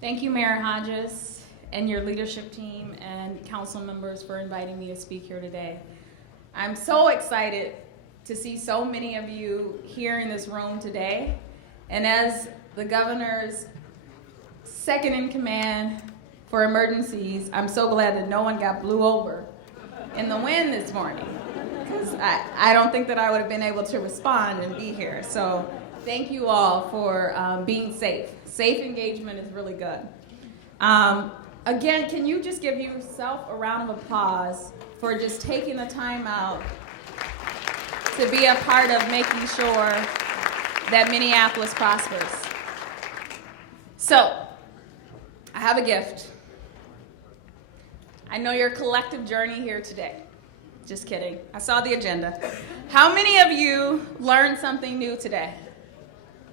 Thank you, Mayor Hodges, and your leadership team and council members for inviting me to speak here today. I'm so excited to see so many of you here in this room today. And as the governor's second in command for emergencies, I'm so glad that no one got blew over in the wind this morning, because I don't think that I would have been able to respond and be here. So thank you all for being safe. Safe engagement is really good. Again, can you just give yourself a round of applause for just taking the time out to be a part of making sure that Minneapolis prospers. So, I have a gift. I know your collective journey here today. Just kidding. I saw the agenda. How many of you learned something new today?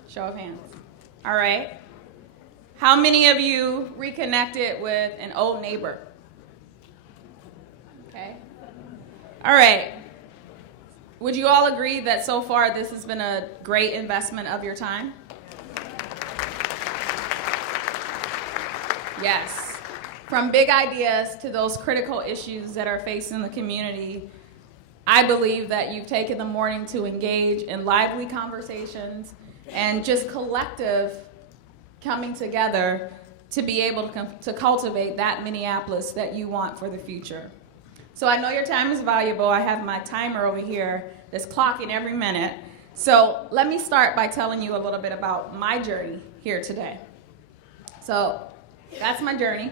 Show of hands. All right. How many of you reconnected with an old neighbor? Okay. All right. Would you all agree that so far this has been a great investment of your time? Yes. From big ideas to those critical issues that are facing the community, I believe that you've taken the morning to engage in lively conversations and just collective coming together to be able to cultivate that Minneapolis that you want for the future. So I know your time is valuable. I have my timer over here that's clocking every minute. So let me start by telling you a little bit about my journey here today. So that's my journey.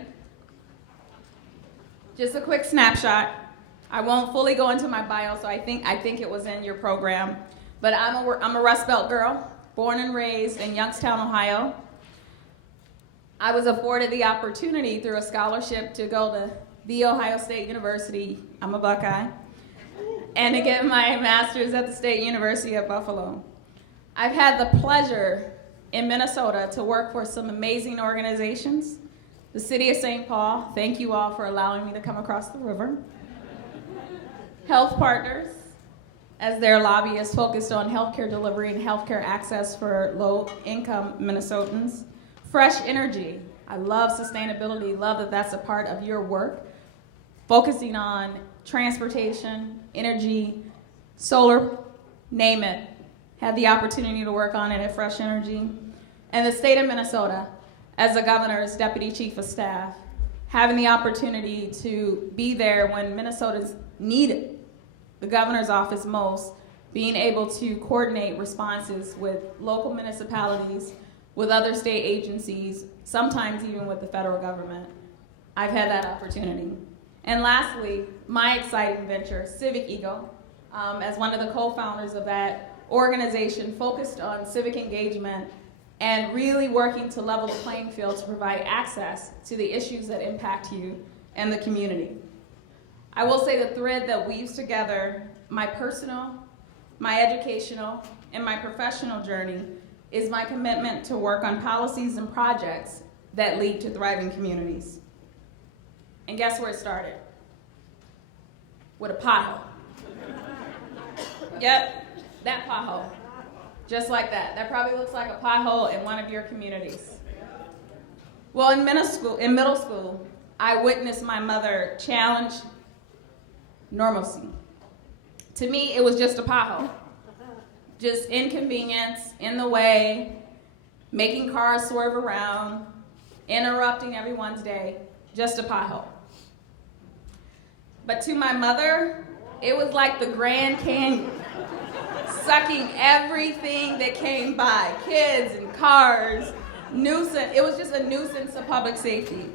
Just a quick snapshot. I won't fully go into my bio, so I think it was in your program. But I'm a Rust Belt girl, born and raised in Youngstown, Ohio. I was afforded the opportunity through a scholarship to go to The Ohio State University, I'm a Buckeye, and to get my master's at the State University of Buffalo. I've had the pleasure in Minnesota to work for some amazing organizations. The City of St. Paul, thank you all for allowing me to come across the river. Health Partners, as their lobbyists focused on healthcare delivery and healthcare access for low-income Minnesotans. Fresh Energy, I love sustainability, love that that's a part of your work. Focusing on transportation, energy, solar, name it. Had the opportunity to work on it at Fresh Energy. And the state of Minnesota, as the governor's deputy chief of staff, having the opportunity to be there when Minnesotans needed the governor's office most, being able to coordinate responses with local municipalities, with other state agencies, sometimes even with the federal government. I've had that opportunity. And lastly, my exciting venture, Civic Eagle, as one of the co-founders of that organization focused on civic engagement and really working to level the playing field to provide access to the issues that impact you and the community. I will say the thread that weaves together my personal, my educational, and my professional journey is my commitment to work on policies and projects that lead to thriving communities. And guess where it started? With a pothole. Yep, that pothole. Just like that. That probably looks like a pothole in one of your communities. Well, in middle school, I witnessed my mother challenge normalcy. To me, it was just a pothole. Just inconvenience, in the way, making cars swerve around, interrupting everyone's day, just a pothole. But to my mother, it was like the Grand Canyon, sucking everything that came by, kids and cars, nuisance. It was just a nuisance of public safety.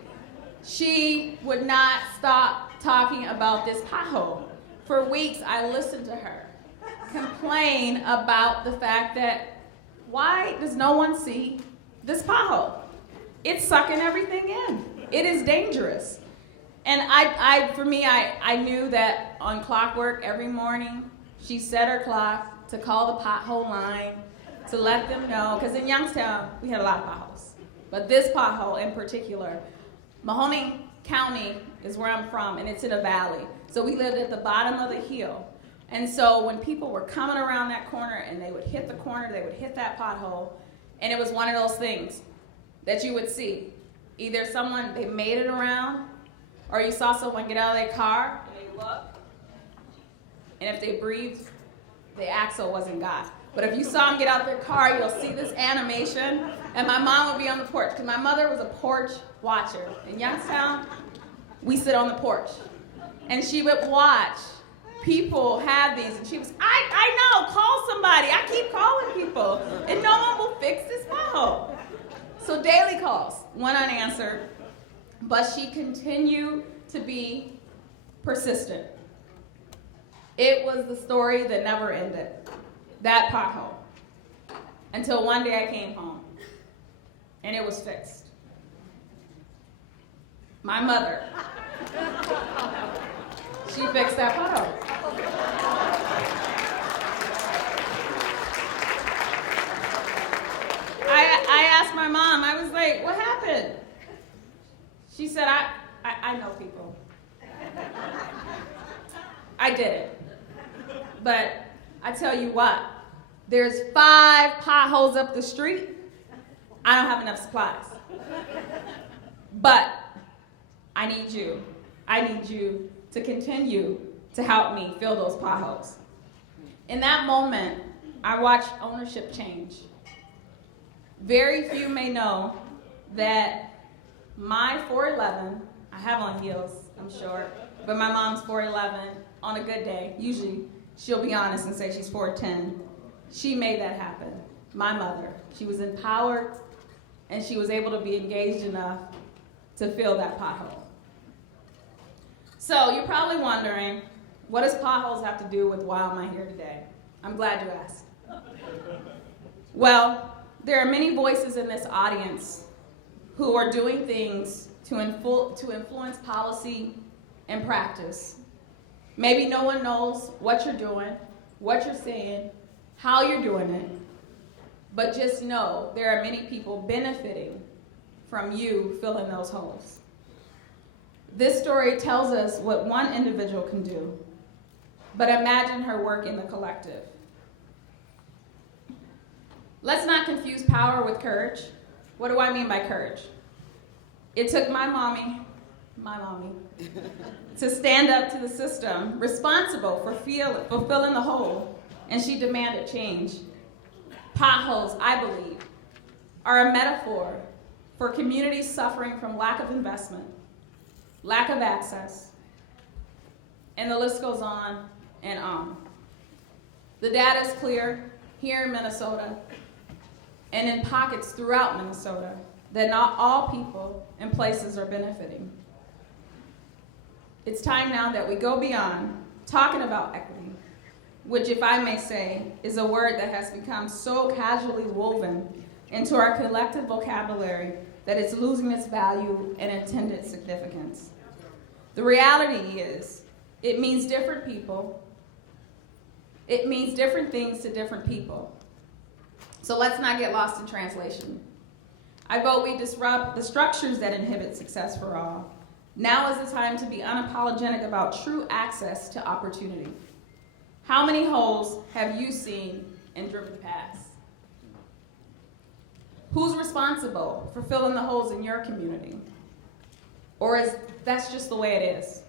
She would not stop talking about this pothole. For weeks, I listened to her complain about the fact that why does no one see this pothole? It's sucking everything in. It is dangerous. And for me, I knew that on clockwork every morning, she set her clock to call the pothole line to let them know, because in Youngstown, we had a lot of potholes. But this pothole in particular, Mahoney County is where I'm from, and it's in a valley. So we lived at the bottom of the hill. And so when people were coming around that corner and they would hit the corner, they would hit that pothole, and it was one of those things that you would see. Either they made it around, or you saw someone get out of their car and they look, and if they breathed, the axle wasn't got. But if you saw them get out their car, you'll see this animation, and my mom would be on the porch, because my mother was a porch watcher. In Youngstown, we sit on the porch, and she would watch people have these, and she was, I know, call somebody. I keep calling people, and no one will fix this pothole. So daily calls went unanswered, but she continued to be persistent. It was the story that never ended, that pothole, until one day I came home, and it was fixed. My mother, she fixed that pothole. I asked my mom, I was like, what happened? She said, I know people. I did it. But I tell you what, there's 5 potholes up the street. I don't have enough supplies. But I need you. I need you to continue to help me fill those potholes. In that moment, I watched ownership change. Very few may know that my 4'11", I have on heels, I'm short, but my mom's 4'11", on a good day, usually she'll be honest and say she's 4'10". She made that happen. My mother. She was empowered, and she was able to be engaged enough to fill that pothole. So you're probably wondering, what does potholes have to do with why am I here today? I'm glad you asked. Well, there are many voices in this audience who are doing things to influence policy and practice. Maybe no one knows what you're doing, what you're saying, how you're doing it, but just know there are many people benefiting from you filling those holes. This story tells us what one individual can do, but imagine her work in the collective. Let's not confuse power with courage. What do I mean by courage? It took my mommy, to stand up to the system responsible for filling the hole, and she demanded change. Potholes, I believe, are a metaphor for communities suffering from lack of investment, lack of access, and the list goes on and on. The data is clear here in Minnesota and in pockets throughout Minnesota that not all people and places are benefiting. It's time now that we go beyond talking about equity, which, if I may say, is a word that has become so casually woven into our collective vocabulary that it's losing its value and intended significance. The reality is, it means different people. It means different things to different people. So let's not get lost in translation. I vote we disrupt the structures that inhibit success for all. Now is the time to be unapologetic about true access to opportunity. How many holes have you seen and driven past? Who's responsible for filling the holes in your community? Or is that's just the way it is?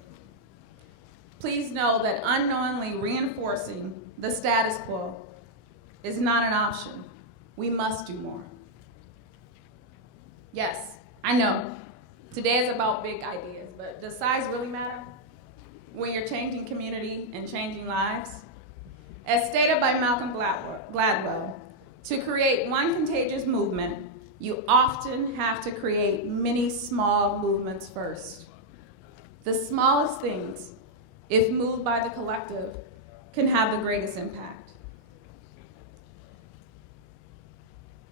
Please know that unknowingly reinforcing the status quo is not an option. We must do more. Yes, I know. Today is about big ideas, but does size really matter when you're changing community and changing lives? As stated by Malcolm Gladwell, to create one contagious movement, you often have to create many small movements first. The smallest things, if moved by the collective, can have the greatest impact.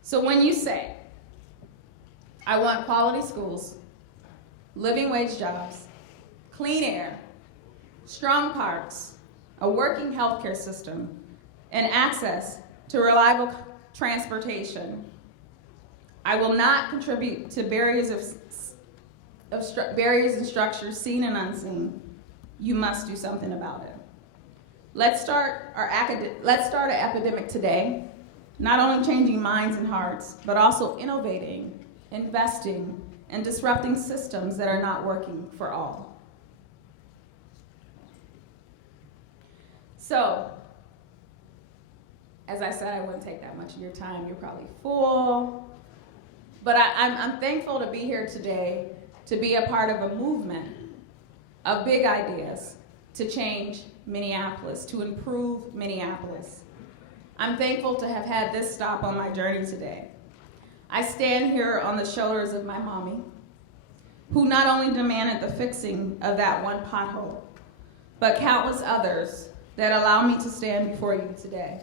So when you say, I want quality schools, living wage jobs, clean air, strong parks, a working healthcare system, and access to reliable transportation, I will not contribute to barriers and structures seen and unseen. You must do something about it. Let's start an epidemic today, not only changing minds and hearts, but also innovating, investing, and disrupting systems that are not working for all. So, as I said, I wouldn't take that much of your time. You're probably full. But I'm thankful to be here today to be a part of a movement of big ideas to change Minneapolis, to improve Minneapolis. I'm thankful to have had this stop on my journey today. I stand here on the shoulders of my mommy, who not only demanded the fixing of that one pothole, but countless others that allow me to stand before you today.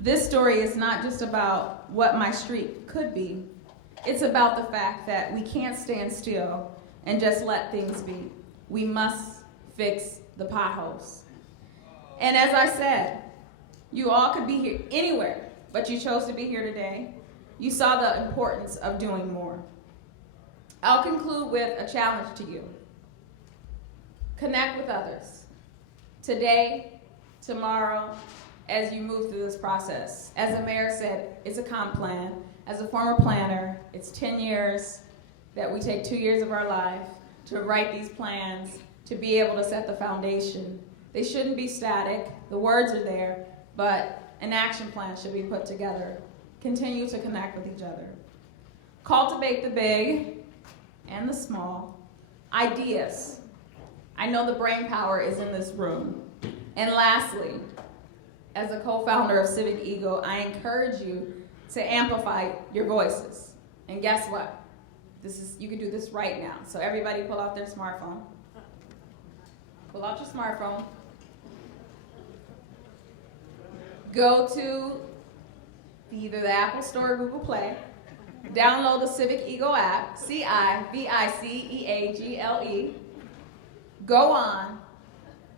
This story is not just about what my street could be. It's about the fact that we can't stand still and just let things be. We must fix the potholes. And as I said, you all could be here anywhere, but you chose to be here today. You saw the importance of doing more. I'll conclude with a challenge to you. Connect with others. Today, tomorrow, as you move through this process. As the mayor said, it's a comp plan. As a former planner, it's 10 years that we take 2 years of our life to write these plans, to be able to set the foundation. They shouldn't be static. The words are there, but an action plan should be put together. Continue to connect with each other. Cultivate the big and the small. Ideas. I know the brain power is in this room. And lastly, as a co-founder of Civic Ego, I encourage you to amplify your voices. And guess what? You can do this right now. So everybody pull out their smartphone. Pull out your smartphone. Go to either the Apple Store or Google Play. Download the Civic Ego app, CIVICEAGLE. Go on,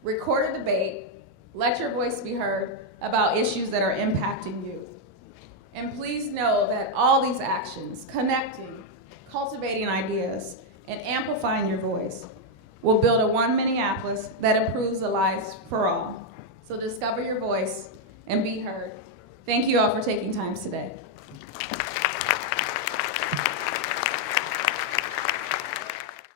record a debate, let your voice be heard about issues that are impacting you. And please know that all these actions, connecting, cultivating ideas, and amplifying your voice will build a one Minneapolis that improves the lives for all. So discover your voice and be heard. Thank you all for taking time today.